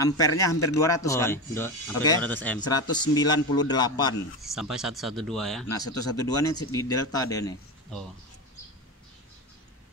ampernya hampir 200 kan? Hampir 200 M. 198 sampai 112 ya. Nah, 112 nih di delta dia nih. Oh.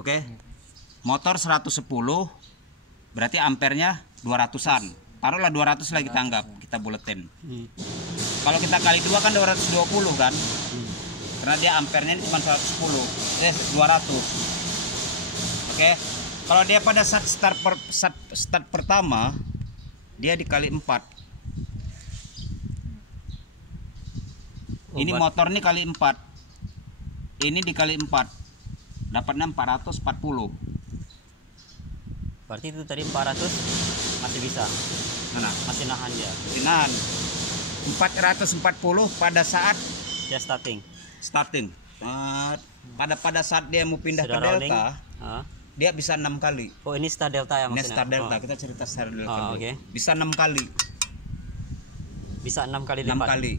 Oke. Motor 110 berarti ampernya 200-an. Taruhlah 200 lagi kita anggap, kita buletin. Kalau kita kali 2 kan 220 kan? Karena dia ampernya ini cuma 200. Oke. Kalau dia pada saat start pertama dia dikali 4. Ini motor ini kali 4. Ini dikali 4. Dapatnya 440. Berarti itu tadi 400 masih bisa. Mana? Masih nahan dia. Nahan. 440 pada saat Dia starting. Pada saat dia mau pindah Sudah ke delta, dia bisa 6 kali. Oh, ini star delta ya Ini maksudnya. star delta, kita cerita star delta. Oke. Bisa 6 kali. Bisa 6 kali 6 lipat. kali.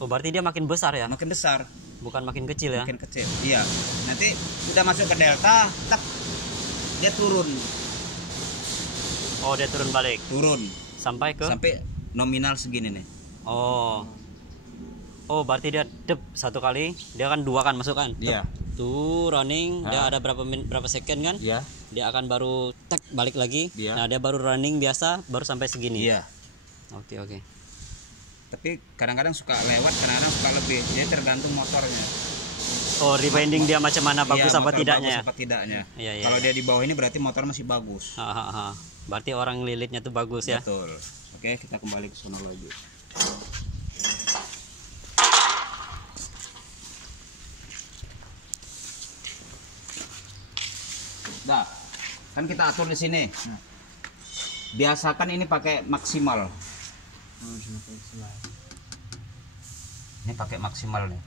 Oh, berarti dia makin besar ya? Makin besar, Bukan makin kecil ya? makin kecil. Iya. Nanti udah masuk ke delta, tak dia turun. Oh, dia turun balik. Turun Sampai ke? sampai nominal segini nih. Oh. Oh, berarti dia satu kali, dia kan 2 kan masuk kan? Iya. Tuh running, dia ada berapa second kan? Iya. Dia akan baru balik lagi. Iya. Nah, dia baru running biasa baru sampai segini. Iya. Oke. Tapi kadang-kadang suka lewat, kadang-kadang suka lebih. Jadi tergantung motornya. Oh, rebinding dia macam mana, bagus Iya, apa motor tidaknya? bagus apa tidaknya. Iya. Kalau dia di bawah ini berarti motor masih bagus. Berarti orang lilitnya tuh bagus ya. Betul. Oke, kita kembali ke sono lagi. Dah, kan kita atur di sini. Biasakan ini pakai maksimal. Ini pakai maksimal nih.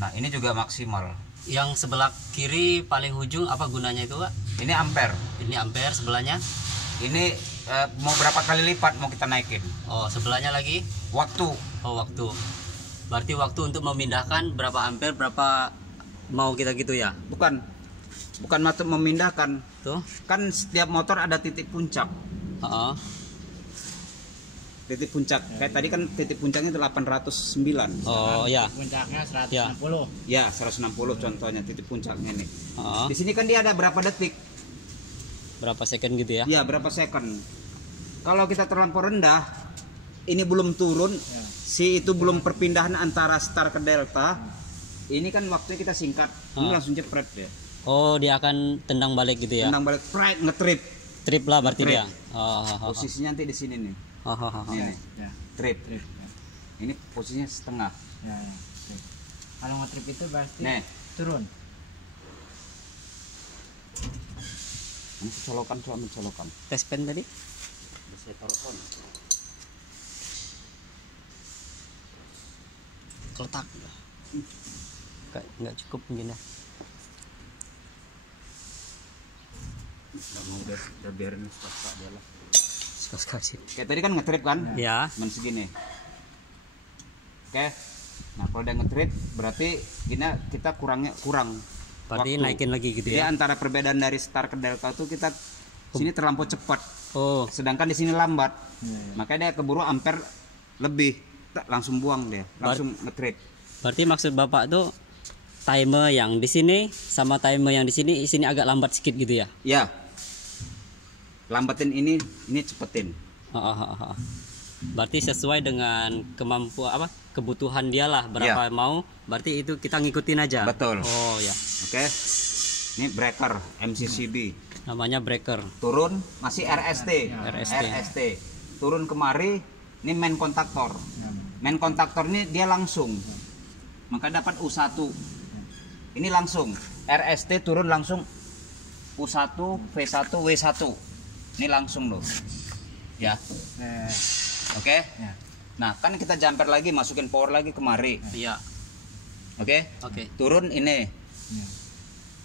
Nah, ini juga maksimal. Yang sebelah kiri paling ujung apa gunanya itu, Pak? Ini ampere. Ini ampere, sebelahnya. Ini mau berapa kali lipat mau kita naikin? Oh, sebelahnya lagi Waktu. oh waktu. Berarti waktu untuk memindahkan berapa ampere, berapa mau kita gitu ya? Bukan untuk memindahkan. Tuh. Kan setiap motor ada titik puncak. Titik puncak. Kayak tadi kan titik puncaknya itu 809. Oh ya. Puncaknya 160. Ya, 160 contohnya titik puncaknya nih. Oh. Di sini kan dia ada berapa detik? Berapa second gitu ya? Ya, berapa second. Kalau kita terlampau rendah, ini belum turun, si itu belum perpindahan antara star ke delta. Ini kan waktunya kita singkat. Ini langsung jepret ya. Oh, dia akan tendang balik gitu ya? Tendang balik, pride ngetrip. Trip lah berarti dia. Posisinya nanti di sini nih. Ini nih. Ya. Trip. Ini posisinya setengah. Ya. Kalau nge-trip itu pasti Nih. turun. Ini coba mencolokan. Tes pen tadi? Saya taruh on. Keletak. Nggak cukup mungkin ya. Nggak mau udah biarin suka dia lah. Suka sih. Kayak tadi kan ngetrip kan? Ya. Cuman segini. Oke. Nah, kalau udah ngetrip berarti kita kurang Berarti waktu. naikin lagi gitu Jadi ya. antara perbedaan dari star ke delta tuh kita sini terlampau cepat. Oh. Sedangkan di sini lambat. Makanya dia keburu ampere lebih. Langsung buang dia, langsung ngetrip. Berarti maksud Bapak tuh timer yang di sini sama timer yang di sini agak lambat sedikit gitu ya? Ya. Lambatin ini cepetin. Berarti sesuai dengan kemampuan kebutuhan dia lah berapa mau, berarti itu kita ngikutin aja. Betul. Oh ya. Oke. Ini breaker MCCB. Namanya breaker. Turun masih RST. RST. Turun kemari ini main kontaktor. Main kontaktor ini dia langsung. Maka dapat U1. Ini langsung RST turun langsung U1, V1, W1. Ini langsung loh. Ya. Oke. Nah, kan kita jumper lagi, masukin power lagi kemari. Iya. Oke. Turun ini.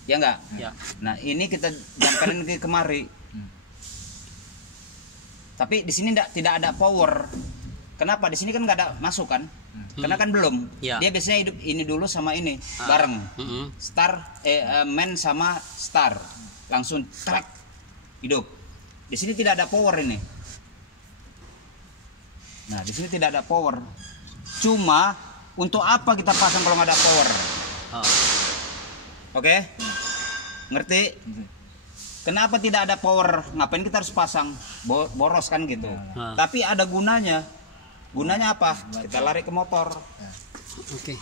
Ya enggak? Ya. Nah, ini kita jumperin ke kemari. Tapi di sini tidak ada power. Kenapa? Di sini kan nggak ada masuk kan? Karena kan belum. Ya. Dia biasanya hidup ini dulu sama ini bareng. Star main sama star. Langsung trek hidup. Di sini tidak ada power ini. Nah, di sini tidak ada power. Cuma untuk apa kita pasang kalau nggak ada power? Ah. Oke? Ngerti? Kenapa tidak ada power? Ngapain kita harus pasang? Boros kan gitu. Ah. Tapi ada gunanya. Gunanya apa? Kita lari ke motor. Oke.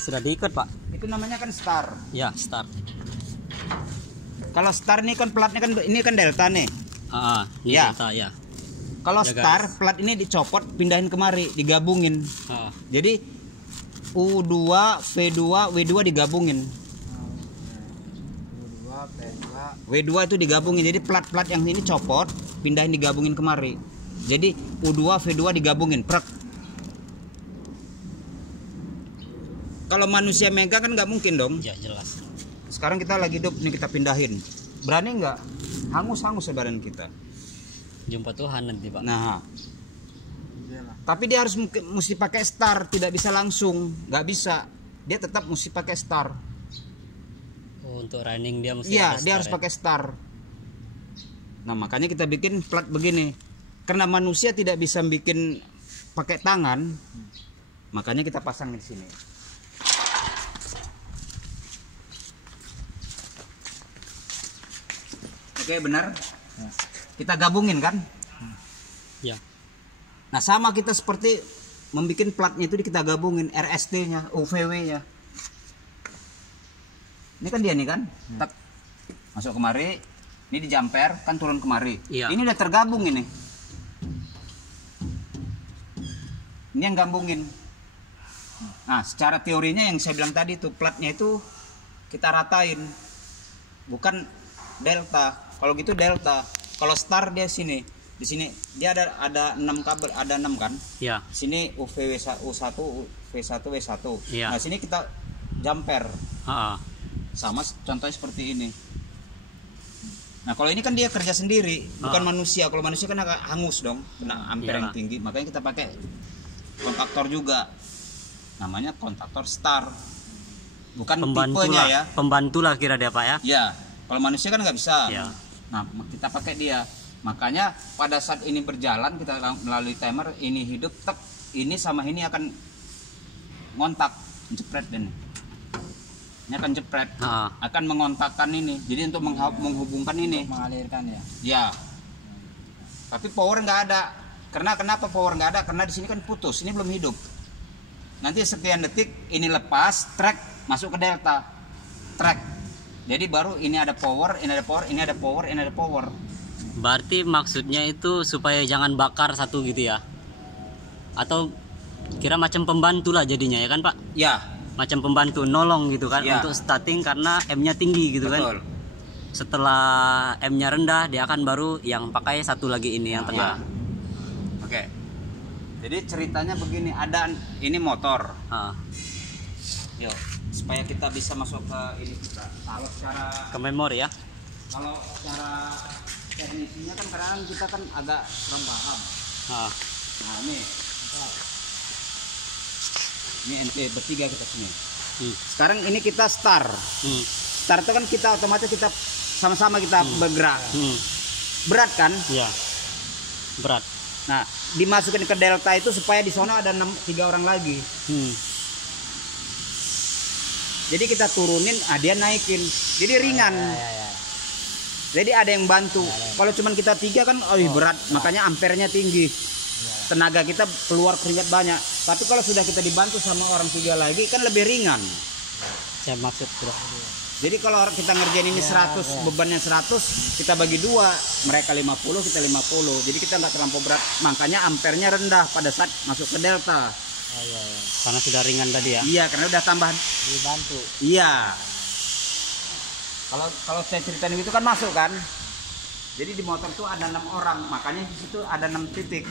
Sudah diikat, Pak? Itu namanya kan star. Ya, start. Kalau star ini kan platnya kan ini kan delta nih. Ini Ya. delta, ya. Kalau Ya, star guys. plat ini dicopot, pindahin kemari, digabungin. Ah. Jadi U2, V2, W2 digabungin. U2 P2 W2 itu digabungin. Jadi plat-plat yang ini copot, pindahin digabungin kemari. Jadi U2, V2 digabungin. Prek. Kalau manusia megang kan nggak mungkin dong. Ya, jelas. Sekarang kita lagi hidup nih, kita pindahin. Berani nggak? Hangus-hangus badan kita. Jumpa Tuhan nanti, Pak. Nah, iyalah. tapi dia harus mesti pakai star, tidak bisa langsung, nggak bisa. Dia tetap mesti pakai star. Oh, untuk running dia mesti Iya, ada dia harus start, ya? pakai star. Nah, makanya kita bikin plat begini. Karena manusia tidak bisa bikin pakai tangan, makanya kita pasang di sini. Oke, benar. Kita gabungin kan? Ya. Nah, sama kita seperti membuat platnya itu kita gabungin RST-nya, UVW-nya. Ini kan dia nih kan? Tak masuk kemari, ini di jumper kan turun kemari. Iya. Ini udah tergabung ini. Ini yang gabungin. Nah, secara teorinya yang saya bilang tadi tuh platnya itu kita ratain. Bukan delta. Kalau gitu delta. Kalau star dia sini. Di sini dia ada 6 kabel, ada 6 kan? Ya. Di sini U1, V1, W1. Iya. Nah, sini kita jumper. Ah. Sama contohnya seperti ini. Nah, kalau ini kan dia kerja sendiri, bukan manusia. Kalau manusia kan agak hangus dong, kena ampere yang Iyalah. tinggi. Makanya kita pakai kontaktor juga. Namanya kontaktor star. Bukan Pembantu tipenya lah. ya. Pembantu lah kira dia, Pak, ya. Ya, kalau manusia kan nggak bisa. Ya. Nah, kita pakai dia. Makanya pada saat ini berjalan kita melalui timer ini hidup, tek, ini sama ini akan ngontak, jepret ini. Ini akan jepret, Ah. akan mengontakkan ini. Jadi untuk menghubungkan ini. Mengalirkan ya. Ya. Tapi power nggak ada. Karena kenapa power nggak ada? Karena di sini kan putus. Ini belum hidup. Nanti sekian detik ini lepas, track masuk ke delta. Track. Jadi baru ini ada power, ini ada power, ini ada power, ini ada power. Berarti maksudnya itu supaya jangan bakar satu gitu ya? Atau kira macam pembantu lah jadinya ya kan, Pak? Ya, Macam pembantu nolong gitu kan Ya. untuk starting karena M-nya tinggi gitu betul. kan. Setelah M-nya rendah dia akan baru yang pakai satu lagi ini yang Ya. tengah. Oke. Jadi ceritanya begini, ada ini motor. Ah. Yuk, supaya kita bisa masuk ke ini kita. Kalau secara Ke memori ya. kalau secara teknisnya kan kadang kita kan agak kurang paham. Ah. Nah, ini NT bertiga kita sini. Sekarang ini kita star. Hmm. Start itu kan kita otomatis kita sama-sama kita bergerak. Hmm. Berat kan? Ya. Berat. Nah, dimasukin ke delta itu supaya di sana ada 3 orang lagi. Hmm. Jadi kita turunin, dia naikin. Jadi ringan. Jadi ada yang bantu. Kalau cuman kita 3 kan berat, makanya ampernya tinggi. Tenaga kita keluar keringat banyak. Tapi kalau sudah kita dibantu sama orang 3 lagi kan lebih ringan. Saya maksud bro. Jadi kalau kita ngerjain ini 100, bebannya 100, kita bagi 2, mereka 50, kita 50. Jadi kita nggak terlampau berat. Makanya ampernya rendah pada saat masuk ke delta. Karena sudah ringan tadi ya. Iya, karena udah tambahan. Dibantu. Iya. Kalau saya ceritain gitu kan masuk kan. Jadi di motor tuh ada 6 orang, makanya di situ ada 6 titik.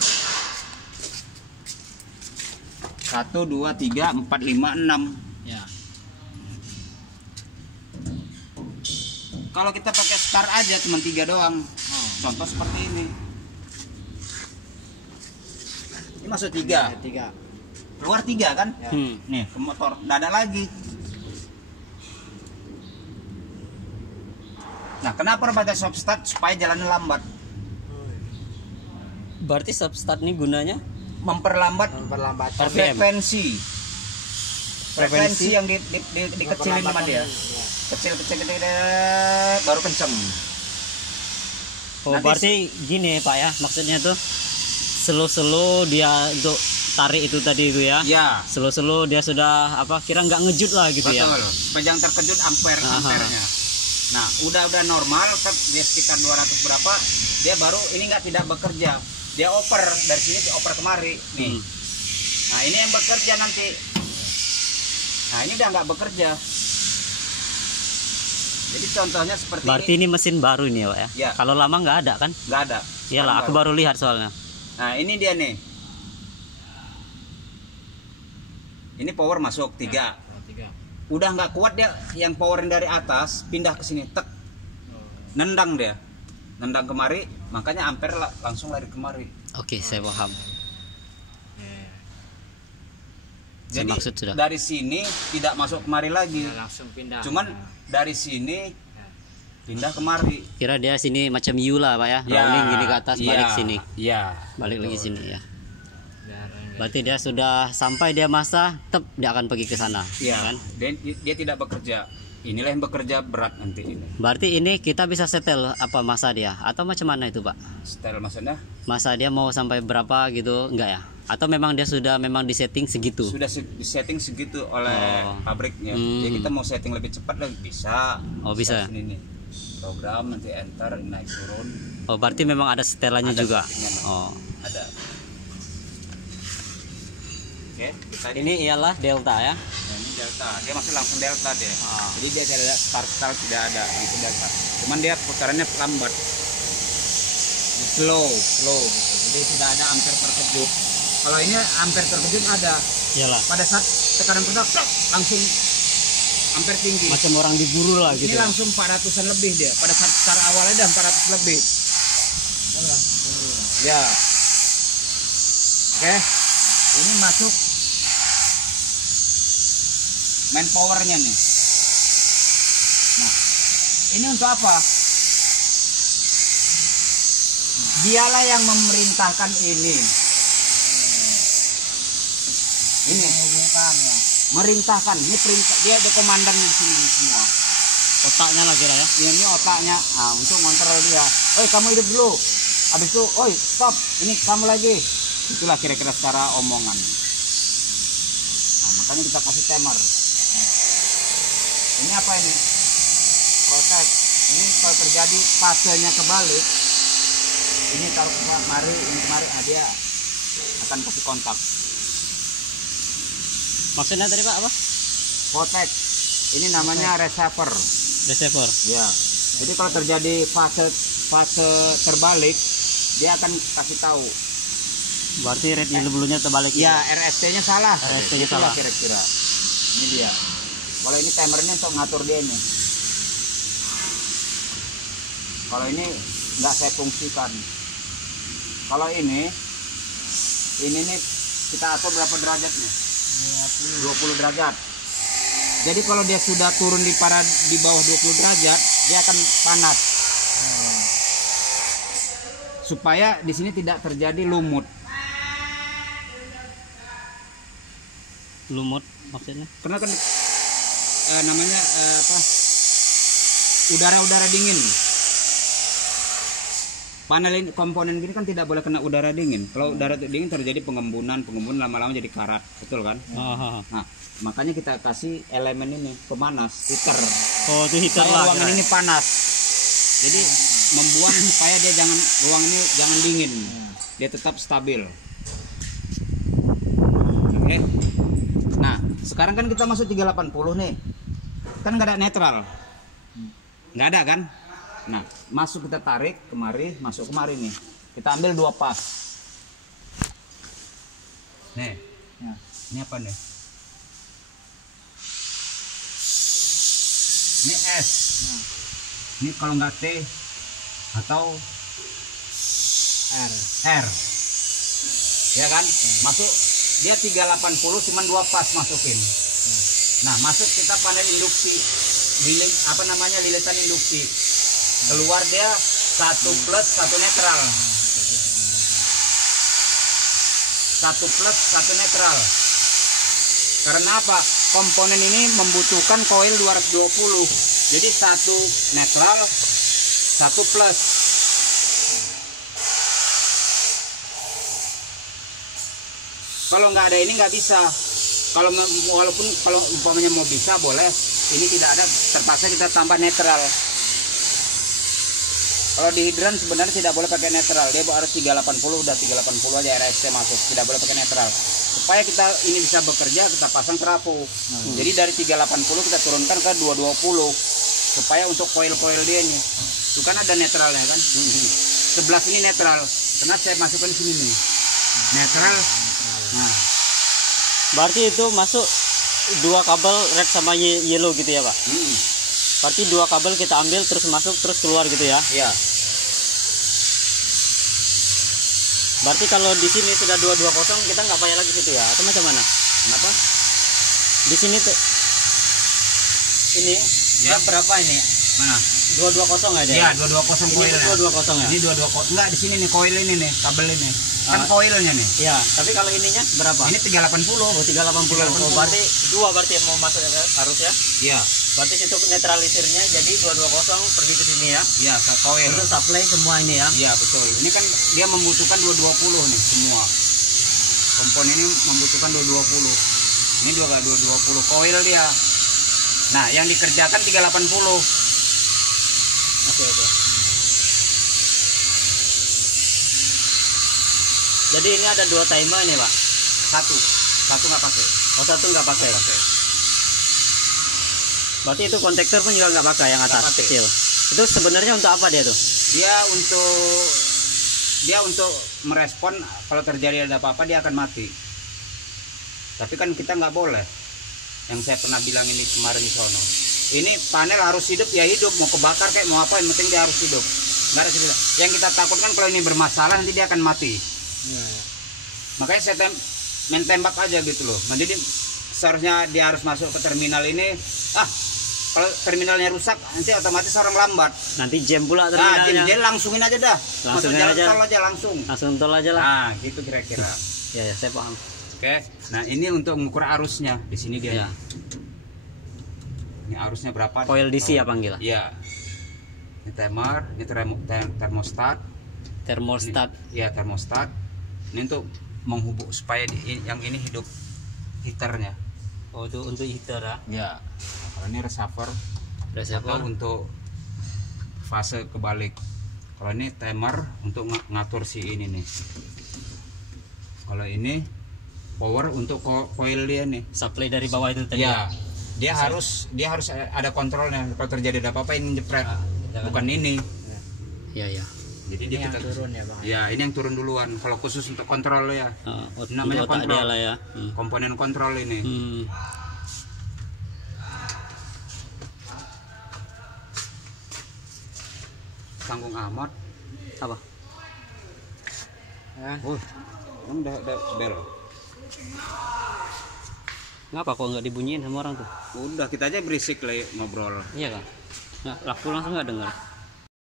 1, 2, 3, 4, 5, 6. Ya. Kalau kita pakai star aja cuma 3 doang. Contoh seperti ini. Ini masuk 3. 3. Keluar 3 kan? Ya. Hmm. Nih, ke motor. Nggak ada lagi. Nah, kenapa pakai soft start? Supaya jalannya lambat. Berarti soft start ini gunanya Memperlambat memperlambat RPM. frekuensi yang dikecilin sama dia. Ya. Kecil baru kenceng. Oh, Nanti- berarti gini Pak ya, maksudnya tuh slow dia untuk tarik itu tadi itu ya. Ya, Slow dia sudah apa kira nggak ngejut lah gitu ya. betul. Supaya jangan terkejut ampernya. Nah, udah normal kan dia sekitar 200 berapa, dia baru ini tidak bekerja. Dia oper dari sini dioper kemari nih. Hmm. Nah, ini yang bekerja nanti. Nah, ini udah nggak bekerja. Jadi contohnya seperti Berarti ini mesin baru ini ya Pak ya. Ya. Kalau lama nggak ada kan? nggak ada. Iyalah, aku baru lihat soalnya. Nah, ini dia nih. Ini power masuk 3. 3. Udah nggak kuat dia, yang powerin dari atas pindah ke sini, tek, nendang dia, nendang kemari, makanya ampere langsung lari kemari. Oke, saya paham. Saya Jadi maksud sudah. dari sini tidak masuk kemari lagi, Langsung pindah. cuman dari sini pindah kemari. Kira dia sini macam U lah Pak ya. Rolling gini ke atas, balik sini. Iya. Balik lagi sini ya. Biar Berarti dia sudah sampai dia masa, dia akan pergi ke sana, Iya. kan? Dia tidak bekerja. Inilah yang bekerja berat nanti ini. Berarti ini kita bisa setel apa masa dia atau macam mana itu Pak? Setel maksudnya Masa dia mau sampai berapa gitu enggak ya? Atau memang dia sudah memang disetting segitu? sudah disetting segitu oleh Oh. pabriknya. Hmm. Jadi kita mau setting lebih cepat lagi bisa. Oh, bisa. Sini nih. Program nanti enter naik turun. Oh, berarti memang ada setelannya Ada juga. settingnya, Mas. Oh. Ada. Oke, kita Ini ialah delta ya. Nah, ini delta. Dia masih langsung delta dia. Ah. Jadi dia tidak ada start tidak ada langsung delta. Cuman dia putarannya lambat. Slow gitu. Jadi tidak ada ampere terkejut. Kalau ini ampere terkejut ada. Iyalah. Pada saat tekanan pertama langsung ampere tinggi. Macam orang diburu lah gitu. Ini langsung 400-an lebih dia. Pada saat secara awalnya udah 400 lebih. Ya. Oke. Ini masuk main powernya nih. Nah, ini untuk apa? Dialah yang memerintahkan ini. Ini menghubungkan ya. merintahkan. Ini perintah, dia ada komandan di sini semua. Otaknya lah kira ya. Ini otaknya, nah, untuk ngontrol dia. Oi, kamu hidup dulu. Habis itu, oi, stop. Ini kamu lagi. Itulah kira-kira secara omongan. Nah, makanya kita kasih timer. Ini apa ini? Protect. Ini kalau terjadi fasenya kebalik, ini taruh kemari, ini kemari, nah dia akan kasih kontak. Maksudnya tadi Pak apa? Protect. Ini namanya receiver. Receiver. Ya. Jadi kalau terjadi fase terbalik, dia akan kasih tahu. Berarti red dulunya terbalik. Ya, RST-nya salah. RST-nya Itulah salah. kira-kira. Ini dia. Kalau ini timernya untuk ngatur dia ini. Kalau ini nggak saya fungsikan. Kalau ini nih kita atur berapa derajat nih? 20 derajat. Jadi kalau dia sudah turun di bawah 20 derajat, dia akan panas. Supaya di sini tidak terjadi lumut. Lumut maksudnya? Karena kan namanya udara dingin. Panel ini, komponen gini kan tidak boleh kena udara dingin. Kalau udara dingin terjadi pengembunan lama-lama jadi karat, betul kan? Oh, Nah, makanya kita kasih elemen ini pemanas, heater. oh itu heater Supaya lah. ruangan kira. ini panas. Jadi membuat supaya dia ruang ini jangan dingin. Dia tetap stabil. Oke. Nah, sekarang kan kita masuk 380 nih. Kan nggak ada netral. Nggak ada kan? Nah, masuk kita tarik kemari, masuk kemari nih. Kita ambil 2 pas. Nih. Ya. Ini apa nih? Ini S. Ini kalau nggak T atau R. Ya kan? Masuk dia 380 cuman 2 pas masukin. Nah, masuk kita panel induksi. Lilitan induksi. keluar dia 1 plus 1 netral. 1 plus 1 netral. Karena apa? Komponen ini membutuhkan koil 220. Jadi 1 netral, 1 plus. Kalau nggak ada ini nggak bisa. Walaupun kalau umpamanya mau bisa boleh, ini tidak ada, terpaksa kita tambah netral. Kalau di hidran sebenarnya tidak boleh pakai netral, dia harus 380, udah 380 aja RST masuk, tidak boleh pakai netral. Supaya kita ini bisa bekerja, kita pasang trafo. Jadi dari 380 kita turunkan ke 220, supaya untuk koil-koil dia ini, itu kan ada netralnya kan. Sebelah sini netral, karena saya masukkan di sini nih, netral. Nah, Berarti itu masuk 2 kabel red sama yellow gitu ya Pak? Berarti 2 kabel kita ambil terus masuk terus keluar gitu ya? iya. Berarti kalau di sini sudah 220 kita nggak bayar lagi gitu ya? Atau macam mana? Kenapa? Di sini tuh ini Ya berapa ini? Mana? 220 ada? Iya, 220 Ini koilnya. 220 ya? Ini 220. Enggak, di sini nih koil ini nih, kabel ini. Kan koilnya nih. Iya, tapi kalau ininya berapa? Ini 380. Oh, 380. Oh, berarti 2 berarti yang mau masuk ya, harusnya. Iya. Berarti situ netralisirnya jadi 220 pergi ke sini ya. Iya, ke koil. Untuk supply semua ini ya. Iya, betul. Ini kan dia membutuhkan 220 nih semua. Komponen ini membutuhkan 220. Ini juga 220 koil dia. Nah, yang dikerjakan 380. Oke. Jadi ini ada 2 timer nih Pak. Satu nggak pakai. Oh, 1 nggak pakai. Pakai. Berarti itu kontaktor pun juga nggak pakai yang atas Nggak pakai. kecil. Itu sebenarnya untuk apa dia tuh? Dia untuk merespon kalau terjadi ada apa-apa dia akan mati. Tapi kan kita nggak boleh. Yang saya pernah bilang ini kemarin di sono. Ini panel harus hidup ya hidup, mau kebakar kayak mau apa yang penting dia harus hidup. Nggak ada cerita. Yang kita takutkan kalau ini bermasalah nanti dia akan mati. Makanya saya main tembak aja gitu loh. Jadi seharusnya dia harus masuk ke terminal ini. Kalau terminalnya rusak nanti otomatis orang lambat. Nanti jam pula Nah, terminalnya. jadi langsungin aja dah. Langsungin Masuk jalan aja. tol aja langsung. Langsung tol aja lah. Nah, gitu kira-kira. Ya, saya paham. Oke. Nah, ini untuk mengukur arusnya. Di sini dia. Ya. Ini arusnya berapa? Coil DC ya panggil. Iya. Ini timer, ini termostat. Thermostat. Iya, termostat. Ini untuk menghubung supaya yang ini hidup heaternya. Oh, itu untuk heater ya. Ya. Nah, kalau ini reservoir atau untuk fase kebalik. Kalau ini timer untuk ngatur si ini nih. Kalau ini power untuk coil dia nih. Supply dari bawah itu tadi. Ya. Dia harus ada kontrolnya. Kalau terjadi apa-apa ini jepret. Bukan ini. Iya. Jadi Ini dia yang kita turun ya Bang. Ya, ini yang turun duluan. Kalau khusus untuk kontrol ya. Namanya Namanya otak kontrol. dia lah ya. Komponen kontrol ini. Tanggung amat. Apa? Ya. Kan udah bel. Ngapa kok nggak dibunyiin sama orang tuh? Udah kita aja berisik lah ngobrol. Iya kan? Nah, aku langsung nggak dengar.